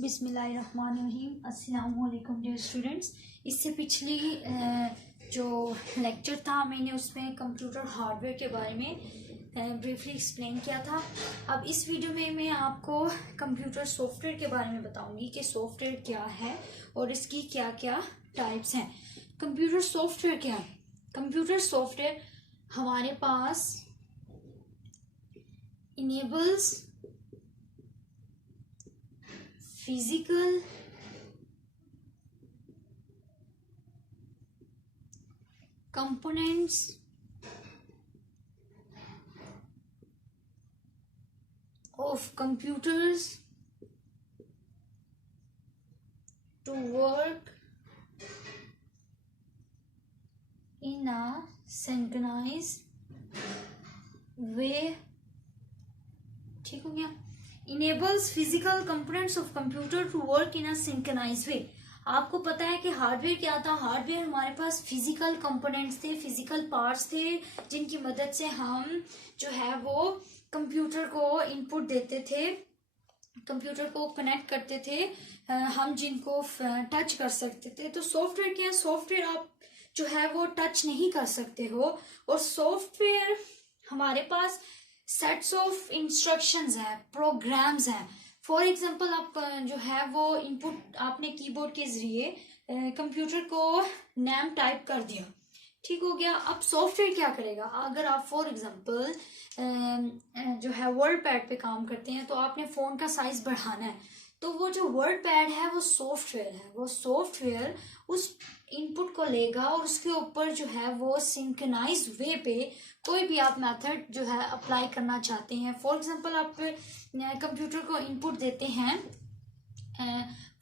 बिस्मिल्लाहिर्रहमानिर्रहीम। अस्सलाम वालेकुम डियर स्टूडेंट्स। इससे पिछली जो लेक्चर था मैंने उसमें कंप्यूटर हार्डवेयर के बारे में ब्रीफली एक्सप्लेन किया था। अब इस वीडियो में मैं आपको कंप्यूटर सॉफ्टवेयर के बारे में बताऊंगी कि सॉफ्टवेयर क्या है और इसकी क्या क्या टाइप्स हैं। कंप्यूटर सॉफ्टवेयर क्या है? कंप्यूटर सॉफ्टवेयर हमारे पास enables physical components of computers to work in a synchronized way। ठीक हो गया? Enables physical components of computer to work in a synchronized way. आपको पता है कि हार्डवेयर क्या था? हार्डवेयर हमारे पास फिजिकल कंपोनेंट्स थे, फिजिकल पार्ट्स थे, जिनकी मदद से हम जो है वो कंप्यूटर को इनपुट देते थे, कंप्यूटर को कनेक्ट करते थे, हम जिनको टच कर सकते थे। तो सॉफ्टवेयर क्या है? सॉफ्टवेयर आप जो है वो टच नहीं कर सकते हो। और सॉफ्टवेयर हमारे पास सेट्स ऑफ इंस्ट्रक्शंस है, प्रोग्राम्स हैं। फॉर एग्जांपल आप जो है वो इनपुट आपने कीबोर्ड के जरिए कंप्यूटर को नेम टाइप कर दिया, ठीक हो गया। अब सॉफ्टवेयर क्या करेगा? अगर आप फॉर एग्जांपल जो है वर्ड पैड पे काम करते हैं तो आपने फोन का साइज बढ़ाना है, तो वो जो वर्ड पैड है वो सॉफ्टवेयर है। वो सॉफ्टवेयर उस इनपुट को लेगा और उसके ऊपर जो है वो सिंक्रोनाइज वे पे कोई भी आप मेथड जो है अप्लाई करना चाहते हैं। फॉर एग्जांपल आप कंप्यूटर को इनपुट देते हैं,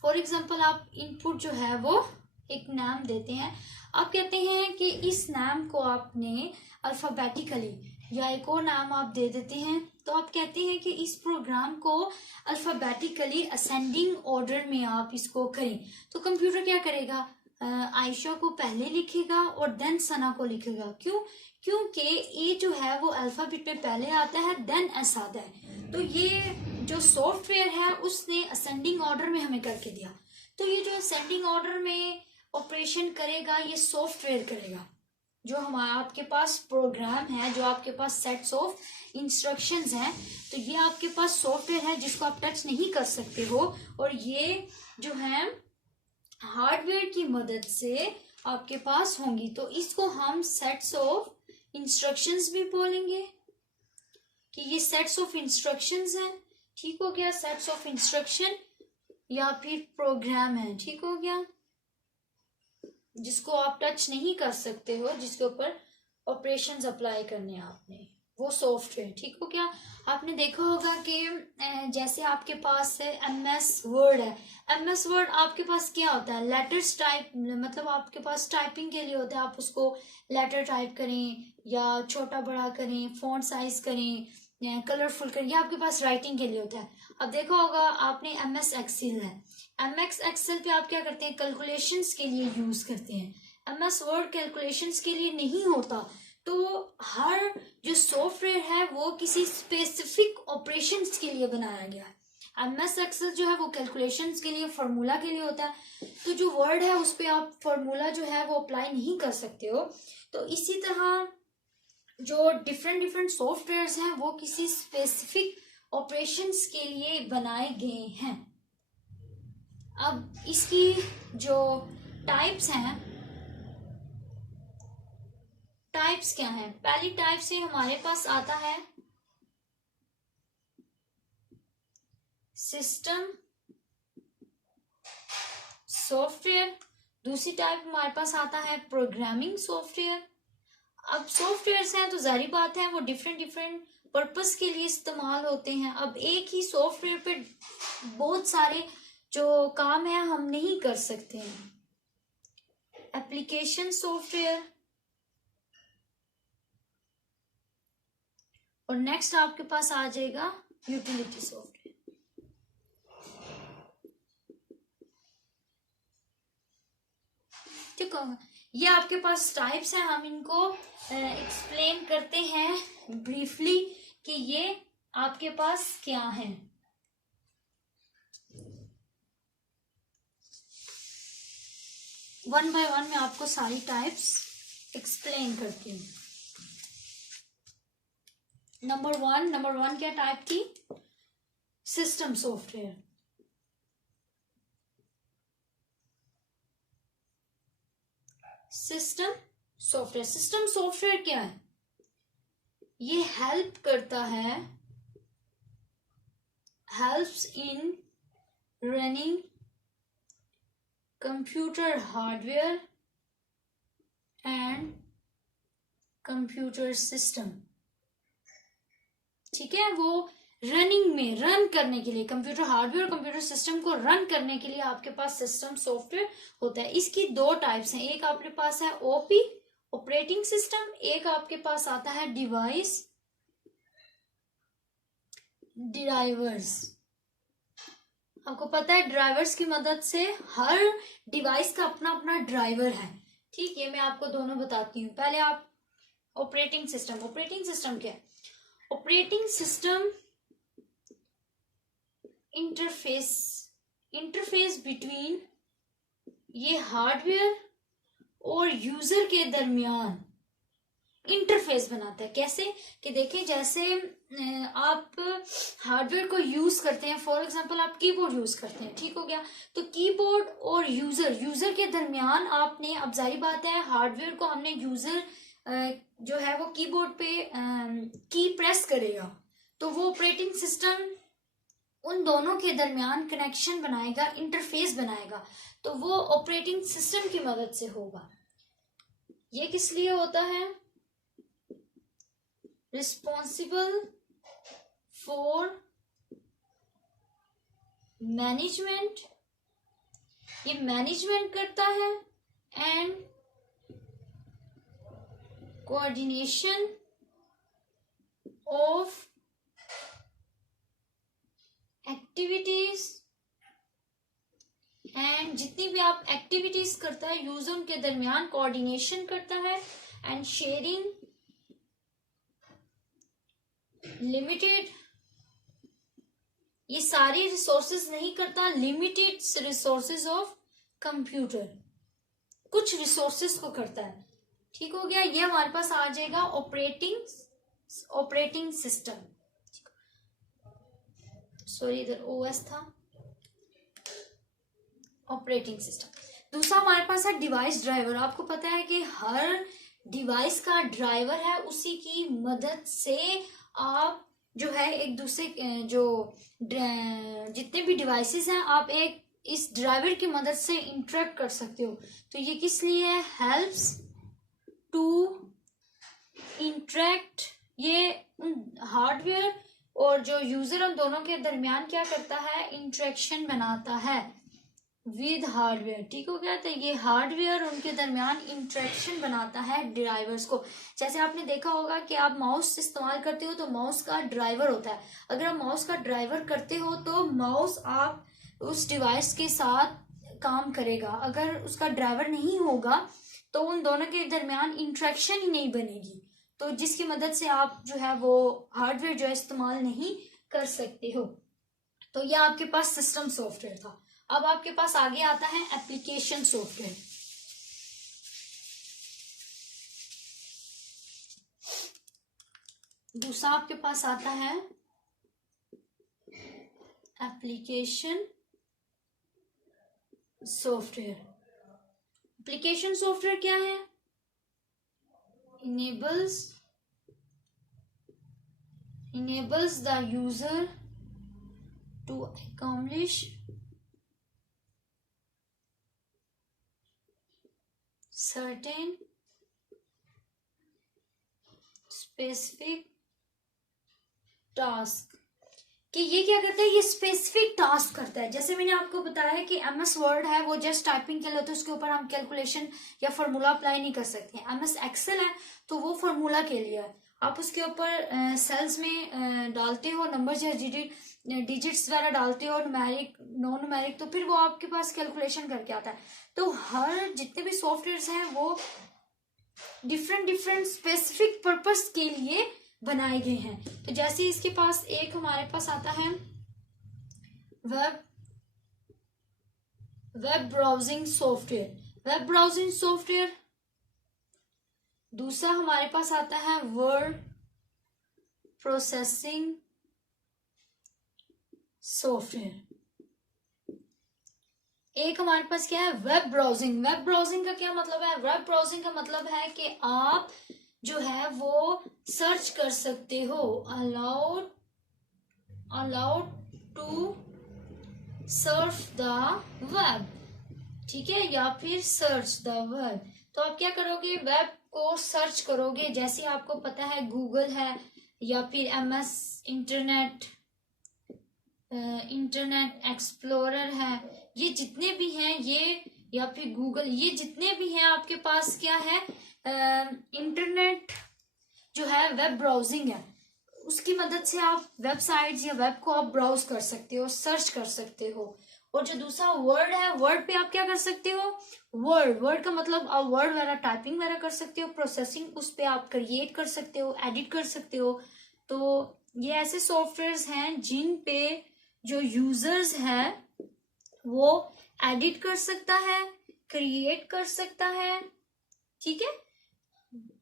फॉर एग्जांपल आप इनपुट जो है वो एक नाम देते हैं। आप कहते हैं कि इस नाम को आपने अल्फाबेटिकली या एक और नाम आप दे देते हैं, तो आप कहते हैं कि इस प्रोग्राम को अल्फाबेटिकली असेंडिंग ऑर्डर में आप इसको करें। तो कंप्यूटर क्या करेगा? आयशा को पहले लिखेगा और देन सना को लिखेगा। क्यों? क्योंकि ए जो है वो अल्फाबेट पे पहले आता है, देन एस आता है। तो ये जो सॉफ्टवेयर है उसने असेंडिंग ऑर्डर में हमें करके दिया। तो ये जो असेंडिंग ऑर्डर में ऑपरेशन करेगा ये सॉफ्टवेयर करेगा। जो हमारा आपके पास प्रोग्राम है, जो आपके पास सेट्स ऑफ इंस्ट्रक्शंस हैं, तो ये आपके पास सॉफ्टवेयर है जिसको आप टच नहीं कर सकते हो। और ये जो है हार्डवेयर की मदद से आपके पास होंगी। तो इसको हम सेट्स ऑफ इंस्ट्रक्शंस भी बोलेंगे कि ये सेट्स ऑफ इंस्ट्रक्शंस हैं, ठीक हो गया। सेट्स ऑफ इंस्ट्रक्शन या फिर प्रोग्राम है, ठीक हो गया, जिसको आप टच नहीं कर सकते हो, जिसके ऊपर ऑपरेशंस अप्लाई करने हैं आपने, वो सॉफ्टवेयर, ठीक हो गया। आपने देखा होगा कि जैसे आपके पास है MS वर्ड है। MS वर्ड आपके पास क्या होता है? लेटर्स टाइप, मतलब आपके पास टाइपिंग के लिए होता है। आप उसको लेटर टाइप करें या छोटा बड़ा करें, फॉन्ट साइज करें, कलरफुल करें, या आपके पास राइटिंग के लिए होता है। अब देखा होगा आपने MS एक्सेल है, MS एक्सेल पे आप क्या करते हैं? कैलकुलेशंस के लिए यूज करते हैं। MS वर्ड कैलकुलेशंस के लिए नहीं होता। तो हर जो सॉफ्टवेयर है वो किसी स्पेसिफिक ऑपरेशंस के लिए बनाया गया है। MS एक्सेल जो है वो कैलकुलेशंस के लिए, फॉर्मूला के लिए होता है। तो जो वर्ड है उस पर आप फॉर्मूला जो है वो अप्लाई नहीं कर सकते हो। तो इसी तरह जो डिफरेंट सॉफ्टवेयर्स हैं वो किसी स्पेसिफिक ऑपरेशंस के लिए बनाए गए हैं। अब इसकी जो टाइप्स हैं, टाइप्स क्या हैं? पहली टाइप से हमारे पास आता है सिस्टम सॉफ्टवेयर। दूसरी टाइप हमारे पास आता है प्रोग्रामिंग सॉफ्टवेयर। अब सॉफ्टवेयर्स हैं तो जाहिर बात है वो डिफरेंट पर्पस के लिए इस्तेमाल होते हैं। अब एक ही सॉफ्टवेयर पे बहुत सारे जो काम है हम नहीं कर सकते हैं। एप्लीकेशन सॉफ्टवेयर, और नेक्स्ट आपके पास आ जाएगा यूटिलिटी सॉफ्टवेयर। ठीक है, ये आपके पास टाइप्स हैं। हम इनको एक्सप्लेन करते हैं ब्रीफली कि ये आपके पास क्या है। वन बाय वन मैं आपको सारी टाइप्स एक्सप्लेन करती हूँ। नंबर वन क्या टाइप की? System software. सिस्टम सॉफ्टवेयर क्या है? ये हेल्प करता है, helps in running computer hardware and computer system. ठीक है, वो रनिंग में, रन करने के लिए, कंप्यूटर हार्डवेयर और कंप्यूटर सिस्टम को रन करने के लिए आपके पास सिस्टम सॉफ्टवेयर होता है। इसकी दो टाइप्स हैं, एक आपके पास है ओपी ऑपरेटिंग सिस्टम, एक आपके पास आता है डिवाइस ड्राइवर्स। आपको पता है ड्राइवर्स की मदद से हर डिवाइस का अपना अपना ड्राइवर है। ठीक है, मैं आपको दोनों बताती हूँ। पहले आप ऑपरेटिंग सिस्टम क्या है? ऑपरेटिंग सिस्टम इंटरफेस बिटवीन ये हार्डवेयर और यूजर के दरमियान इंटरफेस बनाता है। कैसे कि देखें, जैसे आप हार्डवेयर को यूज करते हैं, फॉर एग्जांपल आप कीबोर्ड यूज करते हैं, ठीक हो गया, तो कीबोर्ड और यूजर के दरमियान आपने, अब जारी बात है हार्डवेयर को हमने, यूजर जो है वो कीबोर्ड पे की प्रेस करेगा, तो वो ऑपरेटिंग सिस्टम उन दोनों के दरमियान कनेक्शन बनाएगा, इंटरफेस बनाएगा, तो वो ऑपरेटिंग सिस्टम की मदद से होगा। ये किस लिए होता है? रिस्पॉन्सिबल फॉर मैनेजमेंट, ये मैनेजमेंट करता है, and coordination of activities, and जितनी भी आप एक्टिविटीज करता है यूजर के दरमियान कोऑर्डिनेशन करता है, एंड शेयरिंग लिमिटेड, ये सारी रिसोर्सेज नहीं करता, लिमिटेड रिसोर्सेज ऑफ कंप्यूटर, कुछ रिसोर्सेज को करता है। ठीक हो गया, ये हमारे पास आ जाएगा ऑपरेटिंग सिस्टम। सॉरी, इधर ओएस था, ऑपरेटिंग सिस्टम। दूसरा हमारे पास है डिवाइस ड्राइवर। आपको पता है कि हर डिवाइस का ड्राइवर है, उसी की मदद से आप जो है एक दूसरे जो जितने भी डिवाइसेस हैं आप एक इस ड्राइवर की मदद से इंटरेक्ट कर सकते हो। तो ये किस लिए है? हेल्प्स टू इंटरेक्ट, ये हार्डवेयर और जो यूजर उन दोनों के दरमियान क्या करता है? इंटरेक्शन बनाता है विद हार्डवेयर। ठीक हो गया, तो ये हार्डवेयर उनके दरमियान इंटरेक्शन बनाता है ड्राइवर्स को। जैसे आपने देखा होगा कि आप माउस इस्तेमाल करते हो तो माउस का ड्राइवर होता है, अगर आप माउस का ड्राइवर करते हो तो माउस आप उस डिवाइस के साथ काम करेगा, अगर उसका ड्राइवर नहीं होगा तो उन दोनों के दरमियान इंटरेक्शन ही नहीं बनेगी, तो जिसकी मदद से आप जो है वो हार्डवेयर जो है इस्तेमाल नहीं कर सकते हो। तो यह आपके पास सिस्टम सॉफ्टवेयर था। अब आपके पास आगे आता है एप्लीकेशन सॉफ्टवेयर। दूसरा आपके पास आता है एप्लीकेशन सॉफ्टवेयर। एप्लीकेशन सॉफ्टवेयर क्या है? enables the user to accomplish certain specific task। कि ये क्या करता है? ये स्पेसिफिक टास्क करता है। जैसे मैंने आपको बताया कि MS वर्ड है वो जस्ट टाइपिंग के लिए, तो उसके ऊपर हम कैलकुलेशन या फार्मूला अप्लाई नहीं कर सकते हैं। MS एक्सेल है तो वो फार्मूला के लिए है, आप उसके ऊपर सेल्स में डालते हो नंबर्स या डिजिट्स वगैरह डालते हो, न्यूमेरिक नॉन न्यूमेरिक, तो फिर वो आपके पास कैलकुलेशन करके आता है। तो हर जितने भी सॉफ्टवेयर हैं वो डिफरेंट स्पेसिफिक पर्पस के लिए बनाए गए हैं। तो जैसे इसके पास एक हमारे पास आता है web browsing software. Web browsing software. दूसरा हमारे पास आता है वर्ड प्रोसेसिंग सॉफ्टवेयर। एक हमारे पास क्या है, वेब ब्राउजिंग। वेब ब्राउजिंग का क्या मतलब है? वेब ब्राउजिंग का मतलब है कि आप जो है वो सर्च कर सकते हो, allowed to surf the web, ठीक है, या फिर सर्च द वेब। तो आप क्या करोगे, वेब को सर्च करोगे। जैसे आपको पता है गूगल है या फिर MS इंटरनेट एक्सप्लोरर है, ये जितने भी हैं ये, या फिर गूगल, ये जितने भी हैं आपके पास क्या है, इंटरनेट जो है वेब ब्राउजिंग है, उसकी मदद से आप वेबसाइट्स या वेब को आप ब्राउज कर सकते हो, सर्च कर सकते हो। और जो दूसरा वर्ड है, वर्ड पे आप क्या कर सकते हो, वर्ड का मतलब आप वर्ड वगैरह टाइपिंग वगैरह कर सकते हो, प्रोसेसिंग उस पे आप क्रिएट कर सकते हो, एडिट कर सकते हो। तो ये ऐसे सॉफ्टवेयर्स हैं जिन पे जो यूजर्स है वो एडिट कर सकता है, क्रिएट कर सकता है, ठीक है।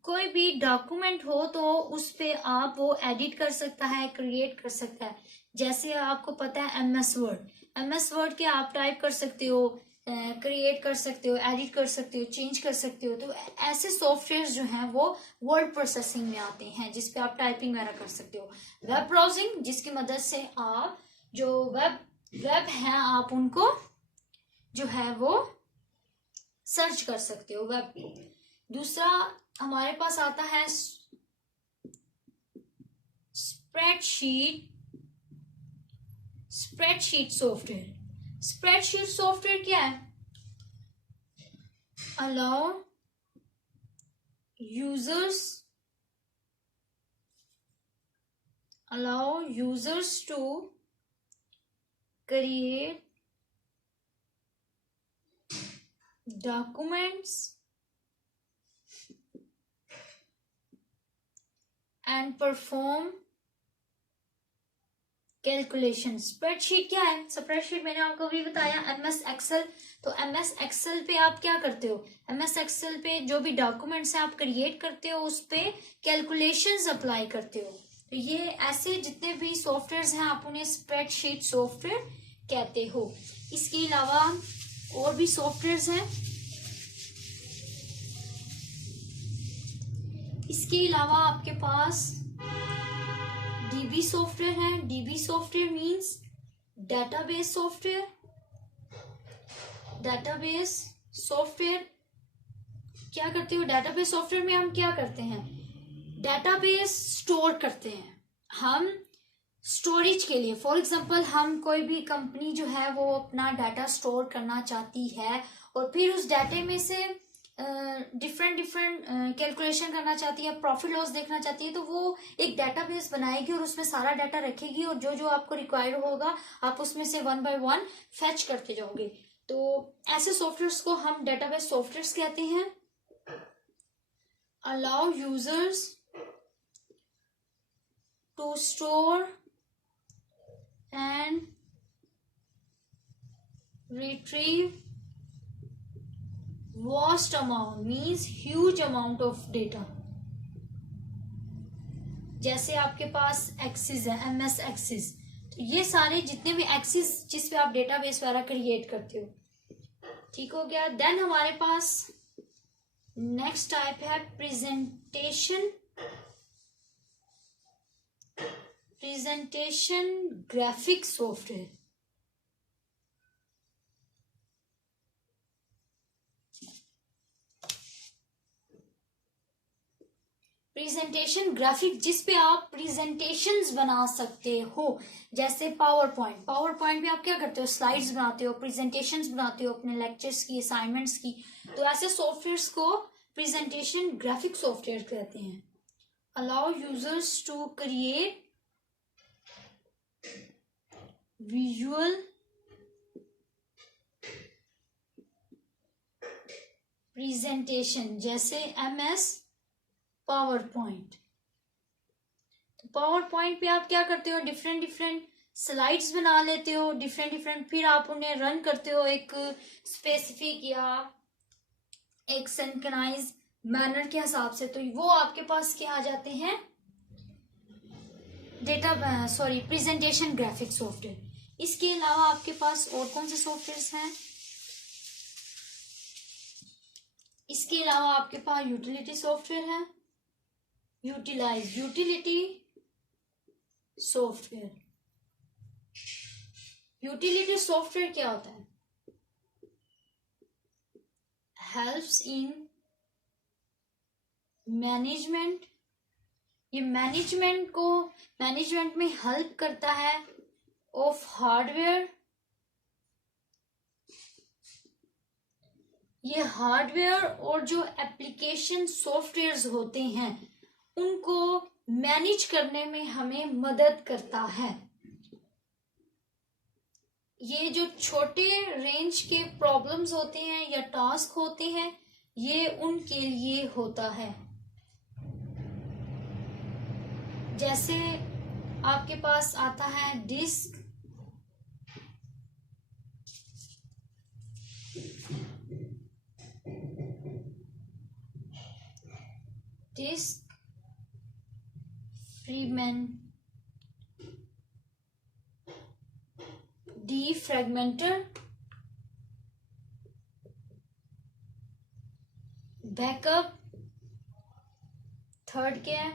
कोई भी डॉक्यूमेंट हो तो उस पे आप वो एडिट कर सकता है, क्रिएट कर सकता है। जैसे आपको पता है MS वर्ड के आप टाइप कर सकते हो, क्रिएट कर सकते हो, एडिट कर सकते हो, चेंज कर सकते हो। तो ऐसे सॉफ्टवेयर जो हैं वो वर्ड प्रोसेसिंग में आते हैं, जिसपे आप टाइपिंग वगैरह कर सकते हो। वेब ब्राउजिंग, जिसकी मदद से आप जो वेब है आप उनको जो है वो सर्च कर सकते हो वेब पे। दूसरा हमारे पास आता है स्प्रेडशीट सॉफ्टवेयर। स्प्रेडशीट सॉफ्टवेयर क्या है, allow users to create documents and perform calculation. Spreadsheet क्या है, स्प्रेडशीट मैंने आपको अभी बताया MS एक्सेल। तो MS एक्सेल पे आप क्या करते हो, MS एक्सेल पे जो भी डॉक्यूमेंट्स हैं आप क्रिएट करते हो, उस पे कैलकुलेशंस अप्लाई करते हो। तो ये ऐसे जितने भी सॉफ्टवेयर्स हैं आप उन्हें स्प्रेडशीट सॉफ्टवेयर कहते हो। इसके अलावा और भी सॉफ्टवेयर्स हैं। इसके अलावा आपके पास DB सॉफ्टवेयर है। DB software means database software. Database software क्या करते हो, डेटाबेस सॉफ्टवेयर में हम क्या करते हैं, डेटाबेस स्टोर करते हैं हम स्टोरेज के लिए। फॉर एग्जांपल हम कोई भी कंपनी जो है वो अपना डाटा स्टोर करना चाहती है और फिर उस डाटे में से डिफरेंट कैलकुलेशन करना चाहती है, प्रॉफिट लॉस देखना चाहती है, तो वो एक डेटाबेस बनाएगी और उसमें सारा डाटा रखेगी और जो जो आपको रिक्वायर्ड होगा आप उसमें से 1 by 1 फेच करते जाओगे। तो ऐसे सॉफ्टवेयर्स को हम डेटाबेस सॉफ्टवेयर्स कहते हैं। Allow users to store and retrieve vast amount means huge amount of data। जैसे आपके पास एक्सिस है, MS एक्सिस, तो ये सारे जितने भी एक्सिस जिस पे आप डेटाबेस वगैरह क्रिएट करते हो, ठीक हो गया। देन हमारे पास नेक्स्ट टाइप है presentation graphic software. Presentation graphic जिस पे आप प्रेजेंटेशंस बना सकते हो, जैसे पावर पॉइंट पे आप क्या करते हो, स्लाइड्स बनाते हो, प्रेजेंटेशंस बनाते हो अपने लेक्चर्स की, असाइनमेंट्स की। तो ऐसे सॉफ्टवेयर्स को प्रेजेंटेशन ग्राफिक सॉफ्टवेयर कहते हैं। Allow users to create visual presentation, जैसे MS पावर पॉइंट। तो पावर पॉइंट पे आप क्या करते हो, डिफरेंट स्लाइड्स बना लेते हो, डिफरेंट फिर आप उन्हें रन करते हो एक स्पेसिफिक या एक सिंक्रोनाइज मैनर के हिसाब से, तो वो आपके पास क्या आ जाते हैं, प्रेजेंटेशन ग्राफिक सॉफ्टवेयर। इसके अलावा आपके पास और कौन से सॉफ्टवेयर्स हैं? इसके अलावा आपके पास यूटिलिटी सॉफ्टवेयर है, यूटिलिटी सॉफ्टवेयर। यूटिलिटी सॉफ्टवेयर क्या होता है? Helps in management. ये मैनेजमेंट में हेल्प करता है ऑफ हार्डवेयर। ये हार्डवेयर और जो एप्लीकेशन सॉफ्टवेयर्स होते हैं उनको मैनेज करने में हमें मदद करता है। ये जो छोटे रेंज के प्रॉब्लम्स होते हैं या टास्क होते हैं, ये उनके लिए होता है। जैसे आपके पास आता है डिस्क, डिफ्रैगमेंटर, बैकअप, थर्ड क्या है,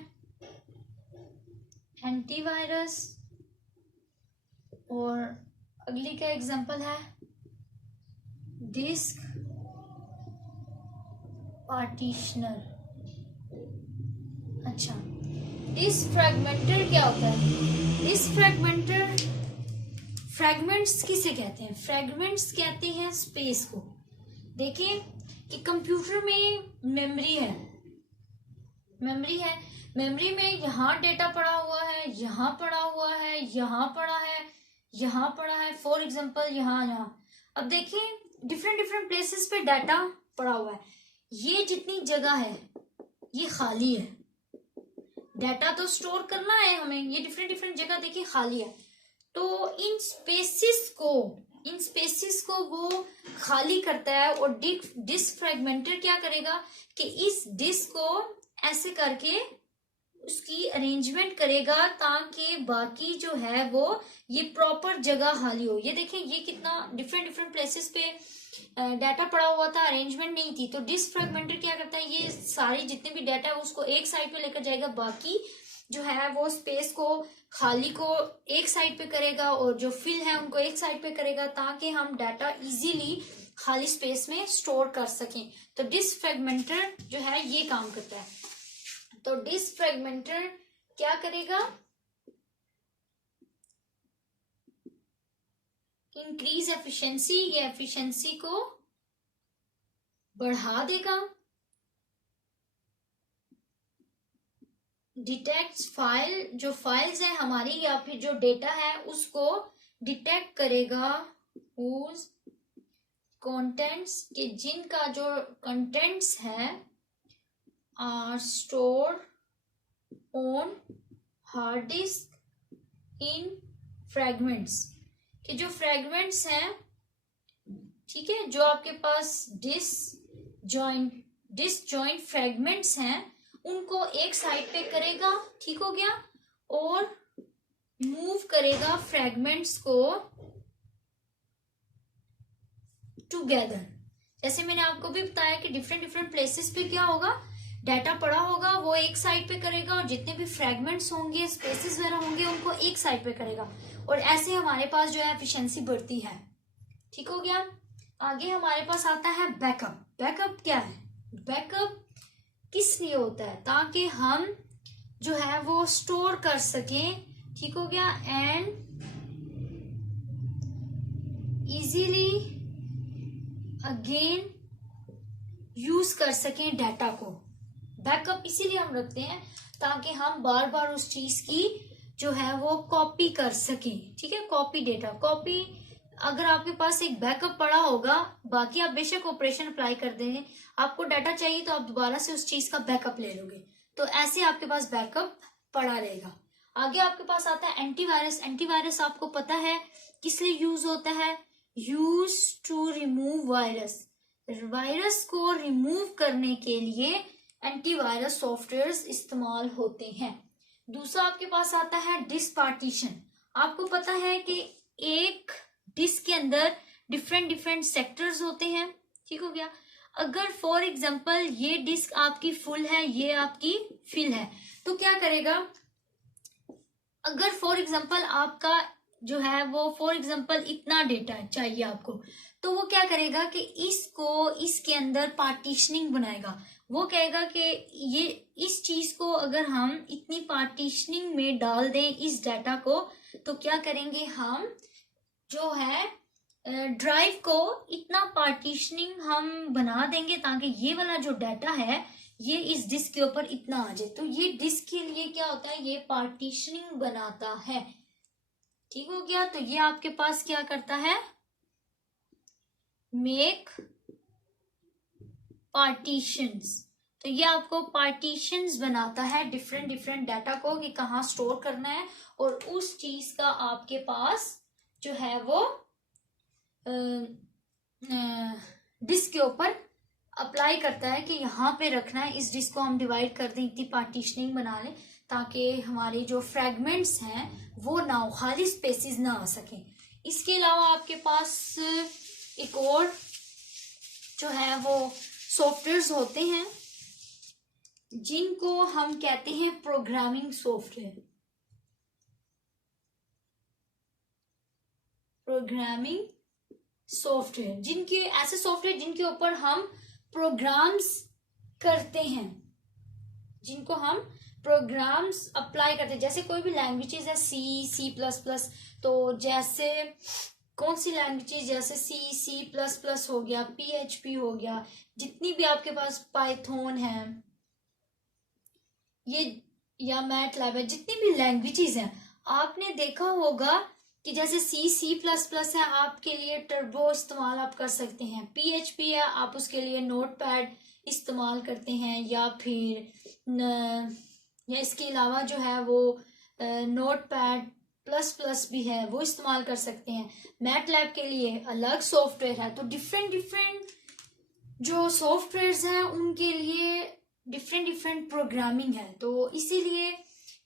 एंटीवायरस, और अगली का एग्जांपल है डिस्क पार्टीशनर। अच्छा, डिसफ्रैगमेंटर क्या होता है? डिसफ्रैगमेंटर, फ्रैगमेंट्स किसे कहते हैं? फ्रैगमेंट्स कहते हैं स्पेस को। देखिए कि कंप्यूटर में मेमोरी है, मेमोरी में यहाँ डेटा पड़ा हुआ है, यहाँ पड़ा हुआ है, यहाँ पड़ा है, यहाँ पड़ा है, फॉर एग्जांपल यहाँ। अब देखिए डिफरेंट प्लेसेस पे डाटा पड़ा हुआ है। ये जितनी जगह है ये खाली है, डाटा तो स्टोर करना है हमें, ये डिफरेंट जगह देखिए खाली है। तो इन स्पेसिस को वो खाली करता है, और डिस्क फ्रैगमेंटर क्या करेगा कि इस डिस्क को ऐसे करके उसकी अरेंजमेंट करेगा ताकि बाकी जो है वो ये प्रॉपर जगह खाली हो। ये देखिए ये कितना डिफरेंट प्लेसेस पे डाटा पड़ा हुआ था, अरेंजमेंट नहीं थी। तो डिस्क फ्रैगमेंटर क्या करता है, ये सारी जितने भी डाटा है उसको एक साइड पे लेकर जाएगा, बाकी जो है वो स्पेस को खाली को एक साइड पे करेगा और जो फिल है उनको एक साइड पे करेगा, ताकि हम डाटा इजीली खाली स्पेस में स्टोर कर सकें। तो डिस्क फ्रैगमेंटर जो है ये काम करता है। तो डिस्क फ्रैगमेंटर क्या करेगा, इंक्रीज एफिशिएंसी, ये एफिशिएंसी को बढ़ा देगा। डिटेक्ट्स फाइल, जो फाइल्स है हमारी या फिर जो डेटा है उसको डिटेक्ट करेगा, उस कंटेंट्स के जिनका जो कंटेंट्स है are store on hard disk in fragments, कि जो फ्रैगमेंट्स हैं, ठीक है, जो आपके पास डिसजॉइंट फ्रैगमेंट्स हैं उनको एक साइड पे करेगा, ठीक हो गया, और मूव करेगा फ्रैगमेंट्स को टुगेदर। जैसे मैंने आपको भी बताया कि डिफरेंट प्लेसेस पे क्या होगा, डाटा पड़ा होगा वो एक साइड पे करेगा, और जितने भी फ्रैगमेंट्स होंगे, स्पेसेस वगैरह होंगे, उनको एक साइड पे करेगा, और ऐसे हमारे पास जो है एफिशिएंसी बढ़ती है। ठीक हो गया। आगे हमारे पास आता है बैकअप। बैकअप क्या है? बैकअप किस लिए होता है? ताकि हम जो है वो स्टोर कर सकें, ठीक हो गया, एंड इजीली अगेन यूज कर सकें डाटा को। बैकअप इसीलिए हम रखते हैं ताकि हम बार बार उस चीज की जो है वो कॉपी कर सकें, ठीक है, कॉपी डेटा, कॉपी। अगर आपके पास एक बैकअप पड़ा होगा, बाकी आप बेशक ऑपरेशन अप्लाई कर देंगे, आपको डाटा चाहिए तो आप दोबारा से उस चीज का बैकअप ले लोगे, तो ऐसे आपके पास बैकअप पड़ा रहेगा। आगे आपके पास आता है एंटीवायरस। एंटीवायरस आपको पता है किस लिए यूज होता है? Use to remove virus. Virus को रिमूव करने के लिए एंटीवायरस सॉफ्टवेयर्स इस्तेमाल होते हैं। दूसरा आपके पास आता है डिस्क पार्टीशन। आपको पता है कि एक डिस्क के अंदर डिफरेंट डिफरेंट सेक्टर्स होते हैं, ठीक हो गया। अगर फॉर एग्जांपल ये डिस्क आपकी फुल है, ये आपकी फिल है, तो क्या करेगा, अगर फॉर एग्जांपल आपका जो है वो फॉर एग्जांपल इतना डेटा चाहिए आपको, तो वो क्या करेगा कि इसको इसके अंदर पार्टीशनिंग बनाएगा। वो कहेगा कि ये इस चीज को अगर हम इतनी पार्टीशनिंग में डाल दें इस डाटा को, तो क्या करेंगे हम जो है ड्राइव को इतना पार्टीशनिंग हम बना देंगे ताकि ये वाला जो डाटा है ये इस डिस्क के ऊपर इतना आ जाए। तो ये डिस्क के लिए क्या होता है, ये पार्टीशनिंग बनाता है, ठीक हो गया। तो ये आपके पास क्या करता है, मेक पार्टीशंस। तो ये आपको पार्टीशंस बनाता है डिफरेंट डिफरेंट डाटा को कि कहाँ स्टोर करना है, और उस चीज का आपके पास जो है वो डिस्क के ऊपर अप्लाई करता है कि यहाँ पे रखना है। इस डिस्क को हम डिवाइड कर दें, इतनी पार्टीशनिंग बना लें ताकि हमारे जो फ्रैगमेंट्स हैं वो ना हो, खाली स्पेसेस ना आ सकें। इसके अलावा आपके पास एक और जो है वो सॉफ्टवेयर्स होते हैं जिनको हम कहते हैं प्रोग्रामिंग सॉफ्टवेयर। प्रोग्रामिंग सॉफ्टवेयर जिनके ऐसे सॉफ्टवेयर जिनके ऊपर हम प्रोग्राम्स करते हैं, जिनको हम प्रोग्राम्स अप्लाई करते हैं। जैसे कोई भी लैंग्वेजेस है, C++, तो जैसे कौन सी लैंग्वेजेस, जैसे C++ हो गया, PHP हो गया, जितनी भी आपके पास पाइथन है ये या मैटलैब है, जितनी भी लैंग्वेजेस हैं, आपने देखा होगा कि जैसे C++ है, आपके लिए टर्बो इस्तेमाल आप कर सकते हैं। PHP है, आप उसके लिए नोटपैड इस्तेमाल करते हैं, या फिर या इसके अलावा जो है वो नोटपैड प्लस भी है, वो इस्तेमाल कर सकते हैं। मैटलैब के लिए अलग सॉफ्टवेयर है। तो डिफरेंट डिफरेंट जो सॉफ्टवेयर्स हैं उनके लिए डिफरेंट डिफरेंट प्रोग्रामिंग है। तो इसीलिए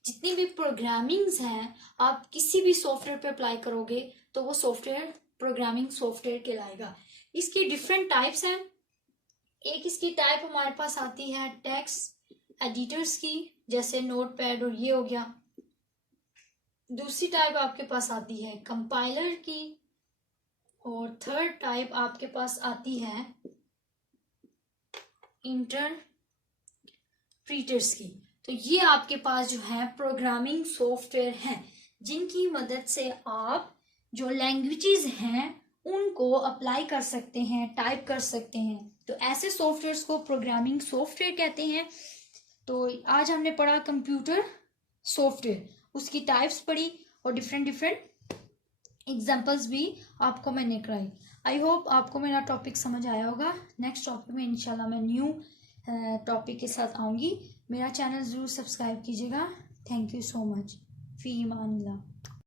जितनी भी प्रोग्रामिंग्स हैं आप किसी भी सॉफ्टवेयर पे अप्लाई करोगे तो वो सॉफ्टवेयर प्रोग्रामिंग सॉफ्टवेयर कहलाएगा। इसकी डिफरेंट टाइप्स हैं। एक इसकी टाइप हमारे पास आती है टेक्स्ट एडिटर्स की, जैसे नोटपैड और ये हो गया। दूसरी टाइप आपके पास आती है कंपाइलर की, और थर्ड टाइप आपके पास आती है इंटरप्रीटर्स की। तो ये आपके पास जो है प्रोग्रामिंग सॉफ्टवेयर हैं जिनकी मदद से आप जो लैंग्वेजेस हैं उनको अप्लाई कर सकते हैं, टाइप कर सकते हैं। तो ऐसे सॉफ्टवेयर्स को प्रोग्रामिंग सॉफ्टवेयर कहते हैं। तो आज हमने पढ़ा कंप्यूटर सॉफ्टवेयर, उसकी टाइप्स पढ़ी और डिफरेंट डिफरेंट एग्जांपल्स भी आपको मैंने कराई। आई होप आपको मेरा टॉपिक समझ आया होगा। नेक्स्ट टॉपिक में इंशाल्लाह मैं न्यू टॉपिक के साथ आऊँगी। मेरा चैनल ज़रूर सब्सक्राइब कीजिएगा। Thank you so much. फी ईमान अल्लाह।